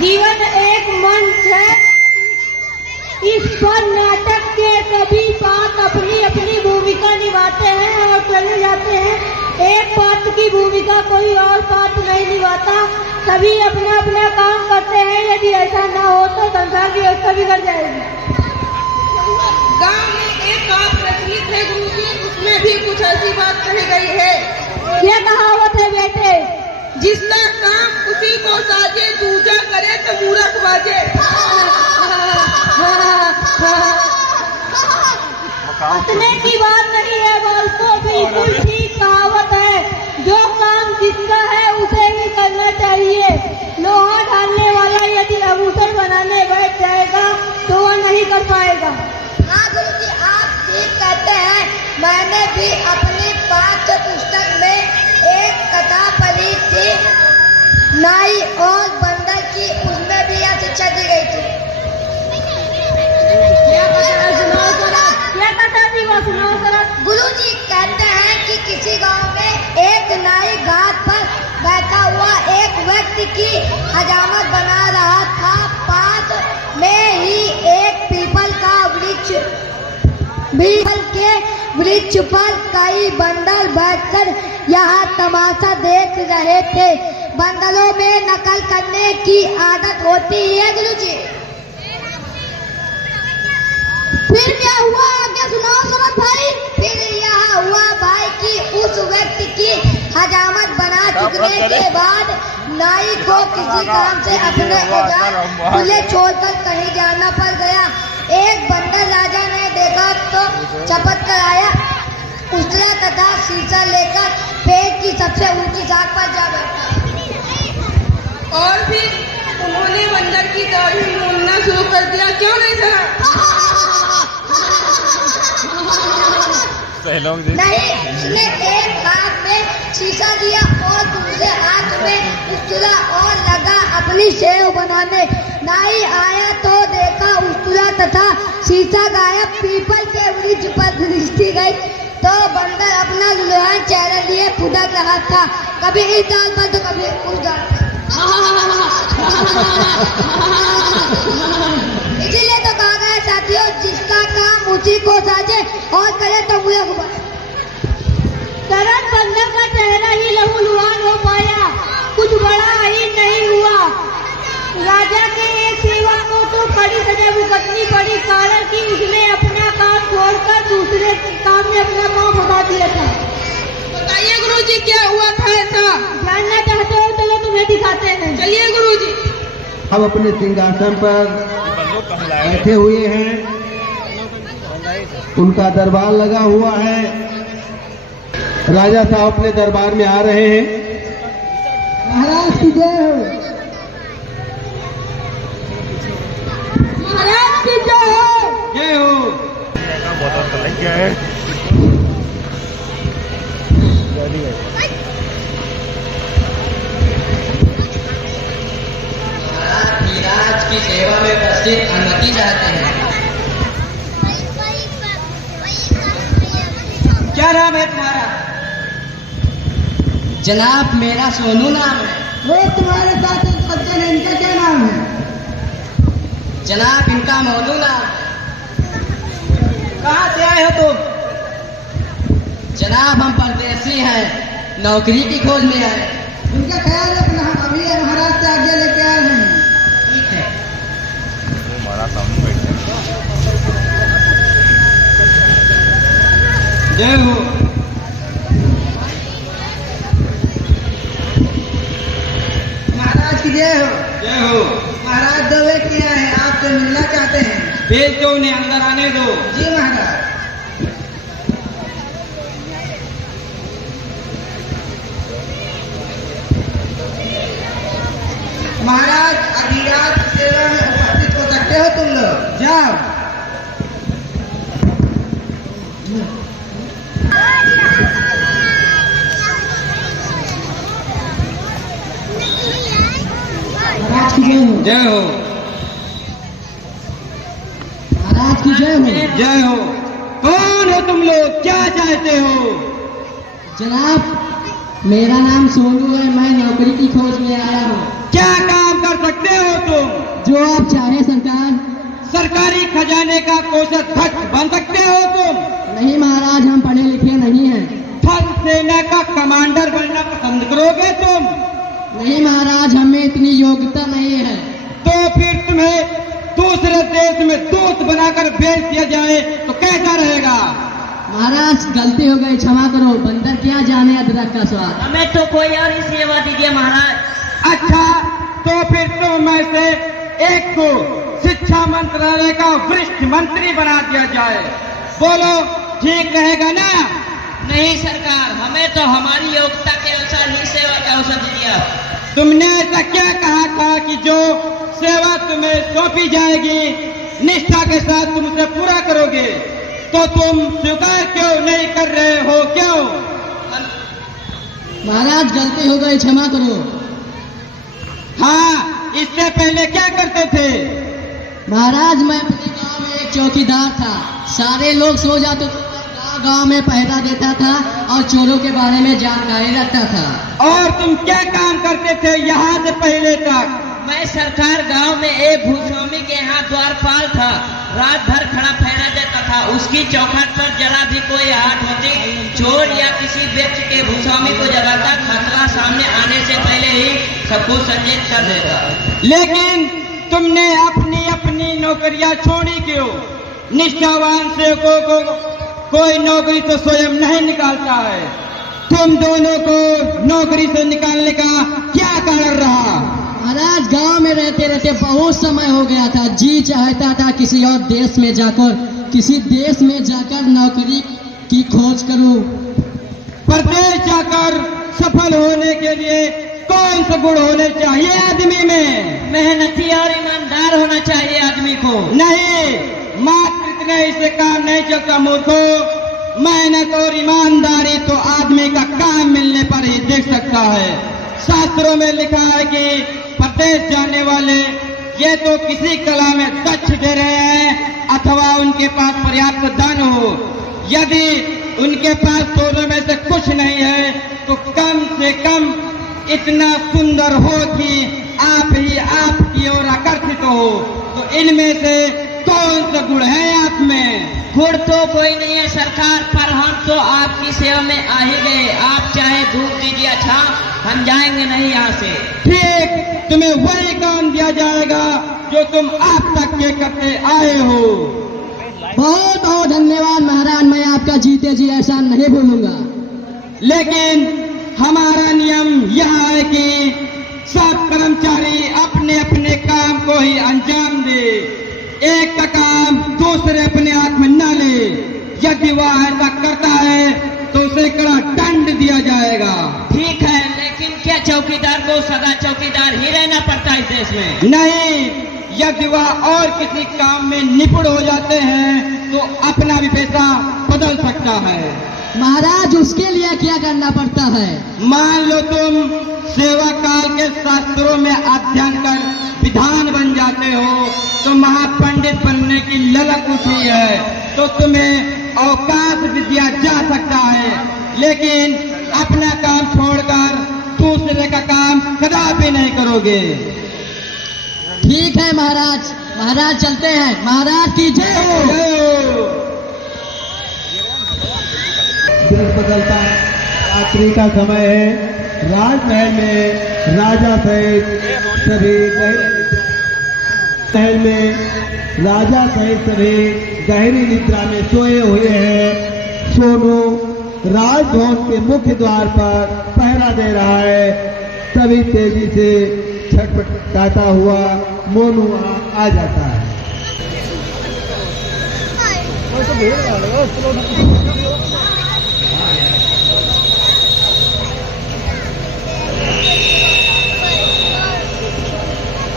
जीवन एक मंच है, इस पर नाटक के सभी पात्र अपनी अपनी भूमिका निभाते हैं और चले जाते हैं। एक पात्र की भूमिका कोई और पात्र नहीं निभाता, सभी अपना अपना काम करते हैं। यदि ऐसा न हो तो संसार की व्यवस्था बिगड़ जाएगी। गांव में एक बात प्रचलित है गुरुजी, उसमें भी कुछ ऐसी बात कही गई है। ये कहावत है बेटे, जिसका काम उसी को साजे, दूजा करे तो मूर्ख बाजे। हंसने की बात नहीं है, बालको बिल्कुल ठीक कहावत है। जो काम जिसका है उसे ही करना चाहिए। लोहा ढालने वाला यदि अबूतर बनाने बैठ जाएगा तो वह नहीं कर पाएगा। हाँ गुरुजी, आप ठीक कहते हैं। मैंने भी अपनी पाठ्य पुस्तक में एक कथा पढ़ी थी, नाई और बंदर की। उसमें भी यह शिक्षा दी गई थी। गुरुजी कहते हैं कि किसी गांव में एक नाई घाट पर बैठा हुआ एक व्यक्ति की हजामत बना रहा था। पास में ही एक पीपल के वृक्ष पर कई बंदर बैठकर यहाँ तमाशा देख रहे थे। बंदरों में नकल करने की आदत होती है गुरुजी। फिर क्या हुआ आगे सुनाओ समझ भाई। फिर यह हुआ भाई कि उस व्यक्ति की हजामत बना चुकने के बाद नाई को किसी काम से अपने औजार खुले छोड़कर कहीं जाना पड़ गया। एक बंदर राजा ने देखा तो चपत कर आया, उतरा तथा शीशा लेकर पेड़ की सबसे ऊंची शाख पर जा बैठा। और फिर उन्होंने बंदर की दाढ़ी मूलना शुरू कर दिया। क्यों नहीं सहा? नहीं, उसने एक हाथ में शीशा दिया और दूसरे हाथ में उस्तरा और लगा अपनी सेव बनाने। नाई आया तो देखा उस्तरा तथा शीशा गायब। पीपल के वृक्ष पर दृष्टि गई तो बंदर अपना रुझान चेहरे लिए फुदक रहा था, कभी इस डाल पर तो कभी उस डाल पर। इसीलिए तो कहा गया साथियों, जिसका काम उसी को साजे और करे तो मूर्ख बने। तरन बंदर का चेहरा ही लहूलुहान हो पाया, कुछ बड़ा ही नहीं हुआ। राजा के एक सेवक को तो कड़ी सजा भुगतनी पड़ी, कारण कि उसने अपना काम छोड़कर दूसरे काम में अपना पाँव फंसा दिया था। बताइए गुरुजी, क्या हुआ था ऐसा? जानना चाहते हो चलो तुम्हें दिखाते हैं। चलिए गुरुजी। अब अपने सिंहासन पर बैठे हुए हैं, उनका दरबार लगा हुआ है। राजा साहब अपने दरबार में आ रहे हैं। महाराज की जय हो, महाराज की जय हो। जय हो। राज की सेवा में उपस्थित अनुमति चाहते हैं। क्या नाम है तुम्हारा? जनाब मेरा सोनू नाम है। वो तुम्हारे साथ सज्जन है, इनका क्या नाम है? जनाब इनका मोनू नाम है। कहाँ से आए हो तुम? जनाब हम परदेसी हैं, नौकरी की खोज में आए। उनका ख्याल रखना, हम अभी महाराज से आगे लेके आ रहे हैं। ठीक है। जय हो। महाराज की जय हो। जय हो। महाराज दो व्यक्ति आए हैं, आपसे मिलना चाहते हैं। भेज दो उन्हें, अंदर आने दो। जी महाराज। महाराज अभी आप सेवा में उपस्थित हो सकते हो तुम लोग, जाओ। जय हो। महाराज की जय हो। जय हो। कौन हो तुम लोग, क्या चाहते हो? जनाब मेरा नाम सोनू है, मैं नौकरी की खोज में आया हूँ। क्या काम कर सकते हो तुम? जो आप चाहे सरकार। सरकारी खजाने का कोषाध्यक्ष बन सकते हो तुम? नहीं महाराज, हम पढ़े लिखे नहीं हैं। थल सेना का कमांडर बनना पसंद करोगे तुम? नहीं महाराज, हमें इतनी योग्यता नहीं है। तो फिर तुम्हें दूसरे देश में दूत बनाकर भेज दिया जाए तो कैसा रहेगा? महाराज गलती हो गई, क्षमा करो। बंदर क्या जाने अदरक का स्वाद। हमें तो कोई और ही सेवा दीजिए महाराज। अच्छा, तो फिर तुम में से एक को शिक्षा मंत्रालय का वरिष्ठ मंत्री बना दिया जाए। बोलो, ठीक रहेगा ना? नहीं सरकार, हमें तो हमारी योग्यता के अनुसार ही सेवा का अवसर दिया। तुमने ऐसा क्या कहा था कि जो सेवा तुम्हें सौंपी जाएगी निष्ठा के साथ तुम उसे पूरा करोगे, तो तुम स्वीकार क्यों नहीं कर रहे हो? क्यों? महाराज गलती हो गई, क्षमा करो। हाँ, इससे पहले क्या करते थे? महाराज मैं अपने गांव में एक चौकीदार था। सारे लोग सो जाते तो गांव में पहरा देता था और चोरों के बारे में जानकारी रखता था। और तुम क्या काम करते थे यहाँ से पहले तक? मैं सरकार गांव में एक भूस्वामी के यहाँ द्वारपाल था। रात भर खड़ा पहरा देता था। उसकी चौखट पर जरा भी कोई हाथ होती, चोर या किसी व्यक्ति के भूस्वामी को जगाता, खतरा सामने आने से पहले ही सब कुछ सचेत कर देता। लेकिन तुमने अपनी अपनी नौकरियां छोड़ी क्यों? निष्ठावान सेवकों को कोई नौकरी तो स्वयं नहीं निकालता है। तुम दोनों को नौकरी से निकालने का क्या कारण रहा? महाराज गांव में रहते रहते बहुत समय हो गया था। जी चाहता था किसी और देश में जाकर नौकरी की खोज करूं। प्रदेश जाकर सफल होने के लिए कौन सा गुण होने चाहिए आदमी में? मेहनती और ईमानदार होना चाहिए आदमी को। नहीं, मात्र इतने से काम नहीं चलता मूर्खो। मेहनत और ईमानदारी तो आदमी का काम मिलने पर ही देख सकता है। शास्त्रों में लिखा है कि प्रदेश जाने वाले ये तो किसी कला में दक्ष दे रहे हैं अथवा उनके पास पर्याप्त धन हो। यदि उनके पास दोनों में से कुछ नहीं है तो कम से कम इतना सुंदर हो कि आप ही आपकी ओर आकर्षित हो। तो इनमें से कौन सा गुण है आप में? गुण तो कोई नहीं है सरकार, पर हम तो आपकी सेवा में आ ही गए। आप चाहे धूप दीजिए, अच्छा हम जाएंगे नहीं यहाँ से। ठीक, तुम्हें वही काम दिया जाएगा जो तुम आप तक के करते आए हो। बहुत बहुत धन्यवाद महाराज, मैं आपका जीते जी एहसान नहीं भूलूंगा। लेकिन हमारा नियम यह है कि सब कर्मचारी अपने अपने काम को ही अंजाम दे। एक का काम दूसरे अपने हाथ में न ले। यदि वह ऐसा करता है तो उसे कड़ा दंड दिया जाएगा। ठीक है, लेकिन क्या चौकीदार को सदा चौकीदार ही रहना पड़ता है इस देश में? नहीं, यदि वह और किसी काम में निपुण हो जाते हैं तो अपना भी पेशा बदल सकता है। महाराज उसके लिए क्या करना पड़ता है? मान लो तुम सेवा काल के शास्त्रों में अध्ययन कर विधान बन जाते हो, तो महापंडित बनने की ललक उठी है तो तुम्हें अवकाश भी दिया जा सकता है। लेकिन अपना काम छोड़कर दूसरे का काम कदापि नहीं करोगे। ठीक है महाराज, महाराज चलते हैं। महाराज की जय हो। देश बदलता है, रात्रि का समय है। राजमहल में राजा सहित सभी गहरी निद्रा में सोए हुए हैं। सोनू राजभवन के मुख्य द्वार पर पहरा दे रहा है। तभी तेजी से छटपटाता हुआ मोनू आ जाता है।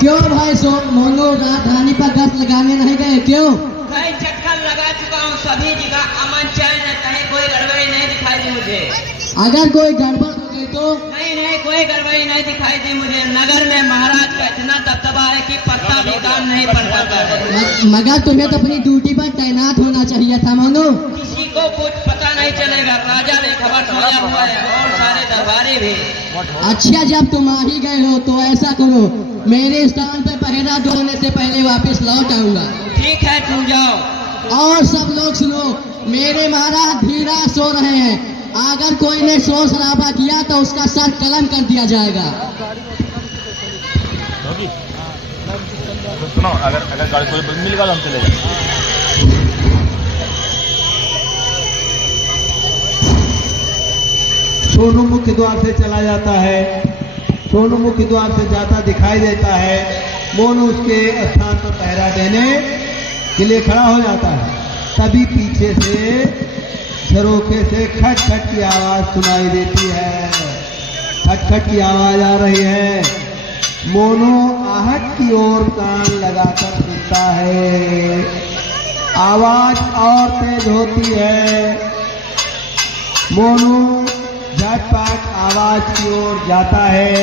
क्यों भाई मोनू राजधानी पर गश्त लगाने नहीं गए? क्यों? कई चक्कर लगा चुका हूँ, सभी जगह अमन चैन है, कहीं कोई गड़बड़ी नहीं दिखाई दी मुझे। अगर कोई गड़बड़ हो गई तो? नहीं, कोई गड़बड़ी नहीं दिखाई दी मुझे। नगर में महाराज का इतना दबदबा है कि पत्ता भी काम नहीं पड़ पाता है। मगर तुम्हें तो अपनी ड्यूटी पर तैनात होना चाहिए था मोनू। किसी को कुछ पता नहीं चलेगा, राजा खबर सुना हुआ है और सारे दरबारी भी। अच्छा, जब तुम आ ही गए हो तो ऐसा करो, मेरे स्थान पे पहरा होने से पहले वापस लौट आऊंगा। ठीक है, तुम जाओ। और सब लोग सुनो, मेरे महाराज धीरा सो रहे हैं, अगर कोई ने शोर शराबा किया तो उसका सर कलम कर दिया जाएगा। सुनो, अगर गाड़ी कोई मिलेगा तो हम चले जाएंगे। सोनू मुख्य द्वार से चला जाता है, सोनू मुख्य द्वार से जाता दिखाई देता है। मोनू उसके स्थान पर पहरा देने के लिए खड़ा हो जाता है। तभी पीछे से झरोखे से खट खट की आवाज सुनाई देती है। खट खट की आवाज आ रही है। मोनू आहट की ओर कान लगाकर सुनता है। आवाज और तेज होती है। मोनू झटपट आवाज की ओर जाता है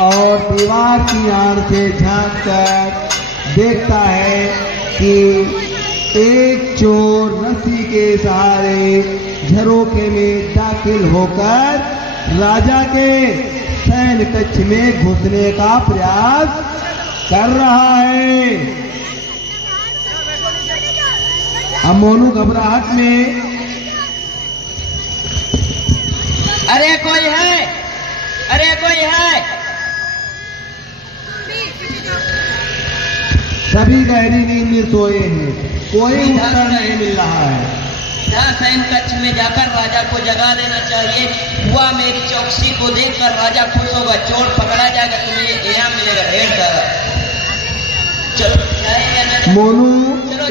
और दीवार की आड़ से झांक कर देखता है कि एक चोर रस्सी के सहारे झरोखे में दाखिल होकर राजा के शयन कक्ष में घुसने का प्रयास कर रहा है। अब मोनू घबराहट में, अरे कोई है, अरे कोई है। सभी गहरी नींद में सोए हैं, कोई उत्तर नहीं मिल रहा है। शयन कक्ष में जाकर राजा को जगा देना चाहिए। हुआ मेरी चौकसी को देखकर राजा खुश होगा, चोर पकड़ा जाएगा, तुम्हें इनाम मिलेगा ढेर सारा। चलो। मोनू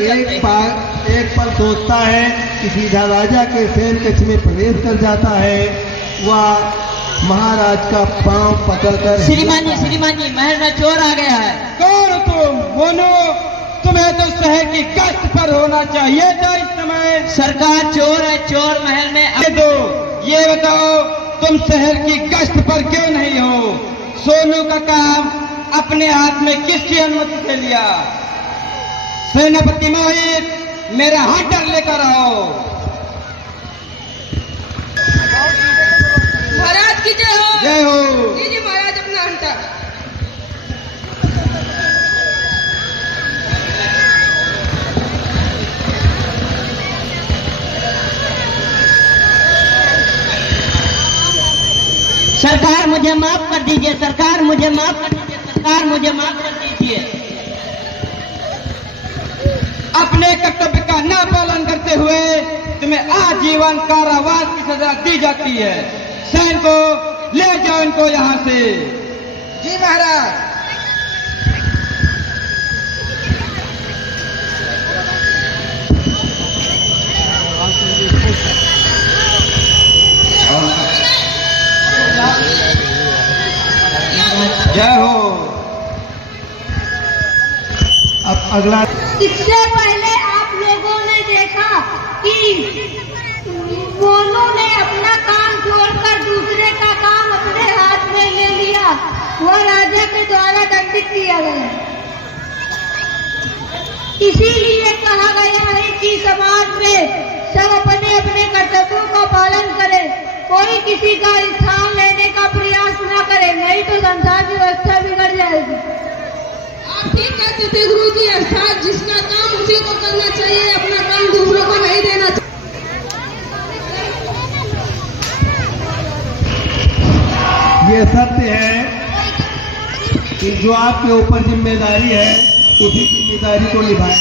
एक पल सोचता है कि सीधा राजा के शयन कक्ष में प्रवेश कर जाता है। वह महाराज का पांव पकड़कर, श्रीमान जी, महल में चोर आ गया है। कौन तुम? मोनू, तुम्हें तो शहर की गश्त पर होना चाहिए था इस समय। सरकार, चोर है, चोर महल में। ये बताओ, तुम शहर की गश्त पर क्यों नहीं हो? सोनू का काम अपने हाथ में किसकी अनुमति से लिया? सेनापति मोहित, मेरा हंटर लेकर आओ। महाराज की जय हो। जय हो। लीजिए महाराज अपना हंटर। सरकार मुझे माफ कर दीजिए, सरकार मुझे माफ कर दीजिए, सरकार मुझे माफ कर दीजिए। अपने कर्तव्य का न पालन करते हुए तुम्हें आजीवन कारावास की सजा दी जाती है। सैन को ले जाओ इनको यहाँ से। जी महाराज। जय हो। अब अगला, इससे पहले आप लोगों ने देखा कि मोनू ने अपना काम छोड़कर दूसरे का काम अपने हाथ में ले लिया। वह राजा के द्वारा दंडित किया गया। इसीलिए कहा गया है कि समाज में सब अपने अपने कर्तव्यों का पालन करें, कोई किसी का स्थान लेने का प्रयास न करे, नहीं तो संसार की व्यवस्था बिगड़ जाएगी। आप ठीक कहते थे गुरु जी, अर्थात जिसका काम उसी को करना चाहिए, अपना काम दूसरों को नहीं देना चाहिए। ये सत्य है कि जो आपके ऊपर जिम्मेदारी है उसी जिम्मेदारी को निभाएं।